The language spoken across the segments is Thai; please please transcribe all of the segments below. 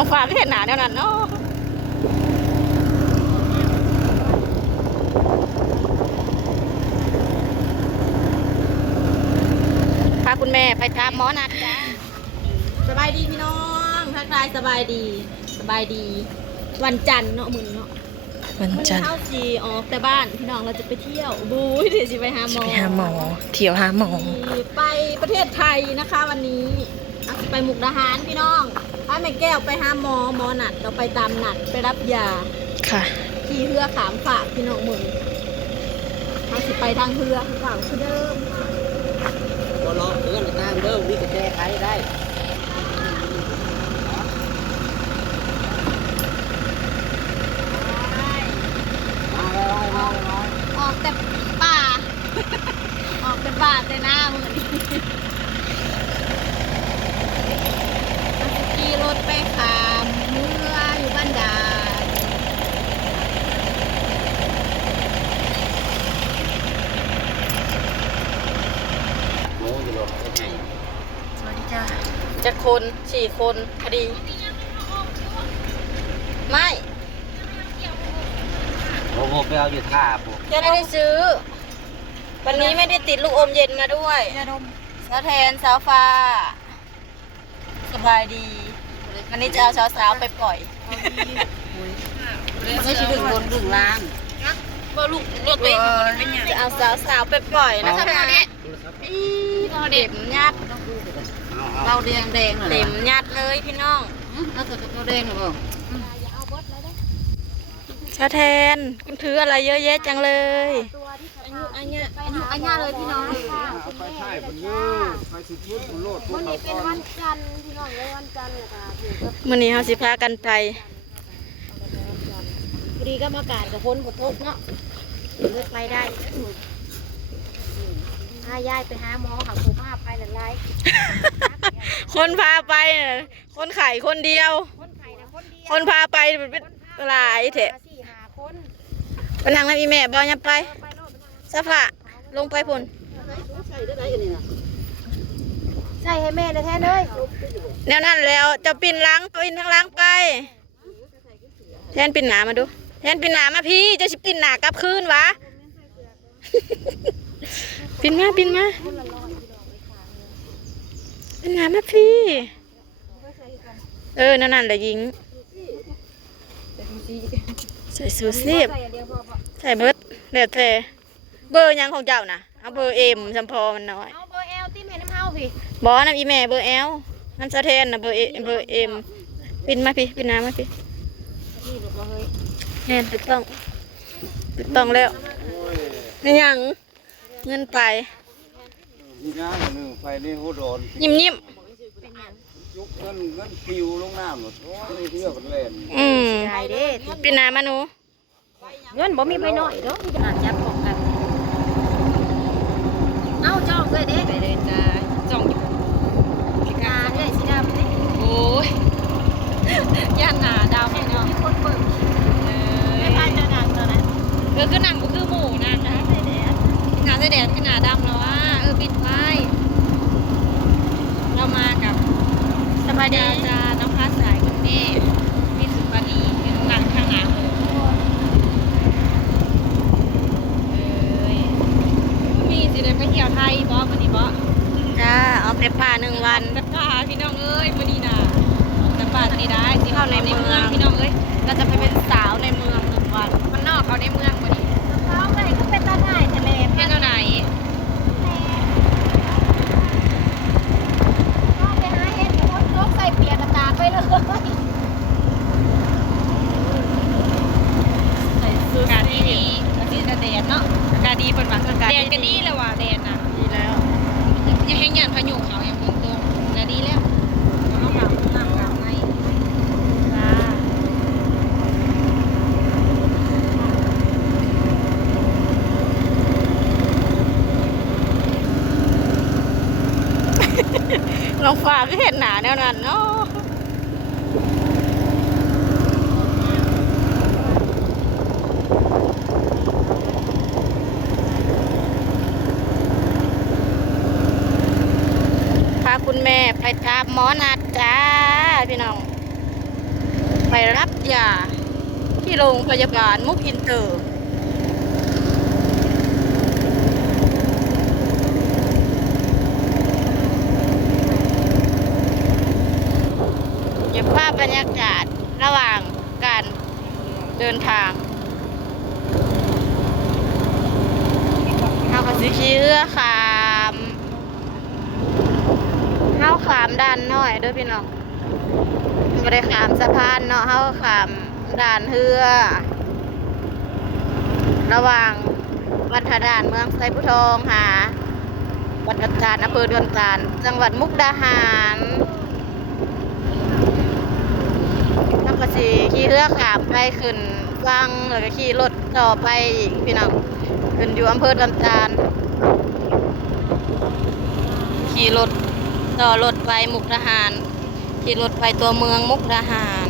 องฟ้าก็เห็นหนาแนวนั้นเนาะพาคุณแม่ไปตามหมอนัดจ้าสบายดีพี่น้องทักทายสบายดีวันจันทร์เนาะมื้อนี้เนาะวันจันทร์เฮาสิออกแต่บ้านพี่น้องเราจะไปเที่ยวบู๊ยเดี๋ยวสิไปหาหมอเที่ยวหาหมอไปประเทศไทยนะคะวันนี้ไปมุกดาหารพี่น้องพาแม่แก้วไปหาหมอนัดเราไปตามนัดไปรับยาค่ะขี่เรือขามฝากพี่น้องมึงเฮาสิไปทางเรือฝั่งคือเดิมก็รอเพื่อนทางเดิมนี่ก็แก้ไขได้ออกแต่ป่าออกแต่ป่าแต่หน้าเหมือนขี่รถไปขามเรืออยู่บ้านดาโอ้ยหลอกได้ไงสวัสดีจ้าจะคน4 คนพอดีไม่โอ้โหไปเอาอยู่ท่าพวกยังไม่ได้ซื้อวันนี้ไม่ได้ติดลูกอมเย็นมาด้วยสาวแทนสาวฟ้าสบายดีวันนี้จะเอาสาวๆไปปล่อยไม่ใช่ดึงล้างบ่ลูกรถเองจะเอาสาวๆไปปล่อยนะคะเราเด็มยัดเราแดงเต็มยัดเลยพี่น้องเราตัวแดงหรือเปล่าชาแทนคุณถืออะไรเยอะแยะจังเลยอันนี้เลยพี่น้องไปใช่คนยืดไปสิชุดโลดวันนี้เป็นวันจันทร์พี่น้องเลยวันจันทร์เลยค่ะมื้อนี้เฮาสิพากันไปพอดีก็อากาศกับฝนกับตกเนาะเลือกไปได้พายายไปหาหมอค่ะผมพาไปหลายคนพาไปคนไข่คนเดียวคนพาไปเป็นหลายเถอะไปนั่งแล้วอีแม่บ่ยับไปสะพะลงไปพุ่นใช่ให้แม่เลยแท้เลยแนวนั้นแล้วจะปิ่นล้างปิ่นทางล้างไปแทนปิ่นหนามาดูแทนปิ่นหนามาพี่จะสิปิ่นหนากลับคืนวะปิ่นมาปิ่นหนามาพี่นั่นแหละยิงใส่สูซีบใส่เบิร์ดเดี๋ยวเทเบอร์ยังของเจ้านะเอาเบอร์เอ็มจำพอมันน้อยเอาเบอร์เอลที่แม่น้ำเฮาพี่บอน้ำอีแม่เบอร์เอลน้ำสะเทนนะเบอร์เอ็มปินมาพี่ปินน้ำมาพี่เห็นถูกต้องแล้วนี่ยังเงินไปไปนี่โหดอนยิ้มยุกเงินปิวลงน้ำหมดโอ้ยเที่ยวกันเล่นใช่เด้ปินน้ำมาหนูเงินบ่มีไปหน่อยเด้อที่จะจับของกันเอาจ้องเลยเด้ไปเลยจ้าจ้องอยู่ตาได้สิดำเด้โอ้ยย่านหนาดาวไม่เนาะมีคนเปิดไม่พาเจอหนังตัวนั้นคือหนังก็คือหมูนะใส่แดดหนาใส่แดดคือหนาดำแล้วว่าปิดไฟเรามากับสบายดีจ้าน้องฟ้าสายคุณแม่มีสุปานีเป็นงานข้างหน้ามีสิได้ไปเที่ยวไทยบ่มื้อนี้บ่จ้าเอาแต่ป่า1 วันแต่ป่าพี่น้องเอ้ยมื้อนี้น่ะแต่ป่านี่ได้สิเข้าในเมืองพี่น้องเอ้ยเราจะไปเป็นสาวในเมือง1 วันมันนอกเขาในเมืองบ่นี้เขาไงก็เป็นตาหน่ายทะเลเป็นเท่าไหร่ก็ไปหาเห็ดคนลกใส่เปียกตาไปเลยใส่เสื้อกันนี่ที่จะแดดเนาะอากาศดีเพิ่นว่าแดดก็ดีแล้วว่ะแดดน่ะดีแล้วยังแห้งย่านพายุเขายังฝนตกน่ะดีแล้วน้องน้ำกลางให้จ้าน้องฟ้าก็เห็นหนาแนวนั้นเนาะพาคุณแม่ไปตามหมอนัดจ้าพี่น้อง ไปรับยาที่โรงพยาบาลมุกอินเตอร์เก็บภาพบรรยากาศระหว่างการเดินทางเอากระสีขี้เรือขามเฮาขามด้านน้อยเด้อพี่น้องไม่ได้ขามสะพานเนาะเฮาขามด่านเรือระหว่างวัดท่าด่านเมืองไซพุทองหาวัดดอนตาลอำเภอดอนตาลจังหวัดมุกดาหารแล้วก็สิขี่เรือขามไปขึ้นฟังแล้วก็ขี่รถต่อไปอีกพี่น้องขึ้นอยู่อำเภอดอนตาลขี่รถต่อรถไปมุกดาหารขี่รถไปตัวเมืองมุกดาหาร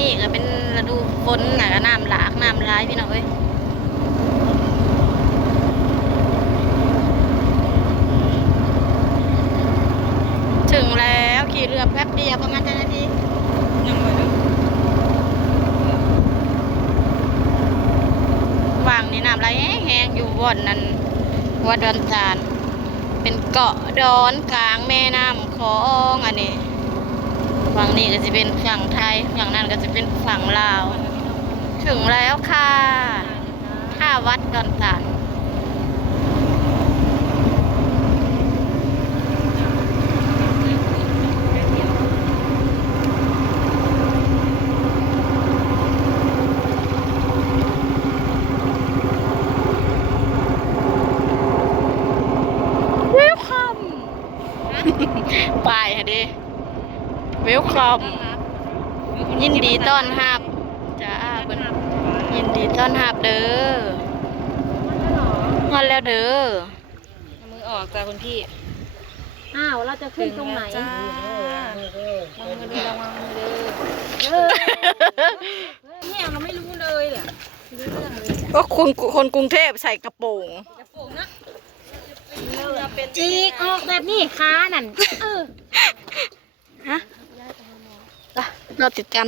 นี่ก็เป็นฤดูฝนน่ะก็น้ำหลากน้ำร้ายพี่น้องเอ้ยถึงแล้วขี่เรือแป๊บเดียวประมาณ10 นาทีวางนี่น้ำไหลแห้งๆอยู่บ่อนนั้นวัดดอนตาลเป็นเกาะดอนกลางแม่น้ำคลองอันนี้ฝั่งนี้ก็จะเป็นฝั่งไทยฝั่งนั้นก็จะเป็นฝั่งลาวถึงแล้วค่ะท่าวัดดอนตาลเวลคัมไปฮะดิเวลคัมยินดีต้อนรับจ้าเป็นยินดีต้อนรับเด้อมาแล้วเด้อมือออกจากคุณพี่ อ้าวเราจะขึ้นตรงไหน จ้า ระวังมือเด้อระวังมือเด้อเนี่ยเราไม่รู้เลยอ่ะรู้เรื่องเลย ก็คนกรุงเทพใส่กระโปรง จะปลูกนะจีกออกแบบนี้ค้านั่นฮะเราติดตาม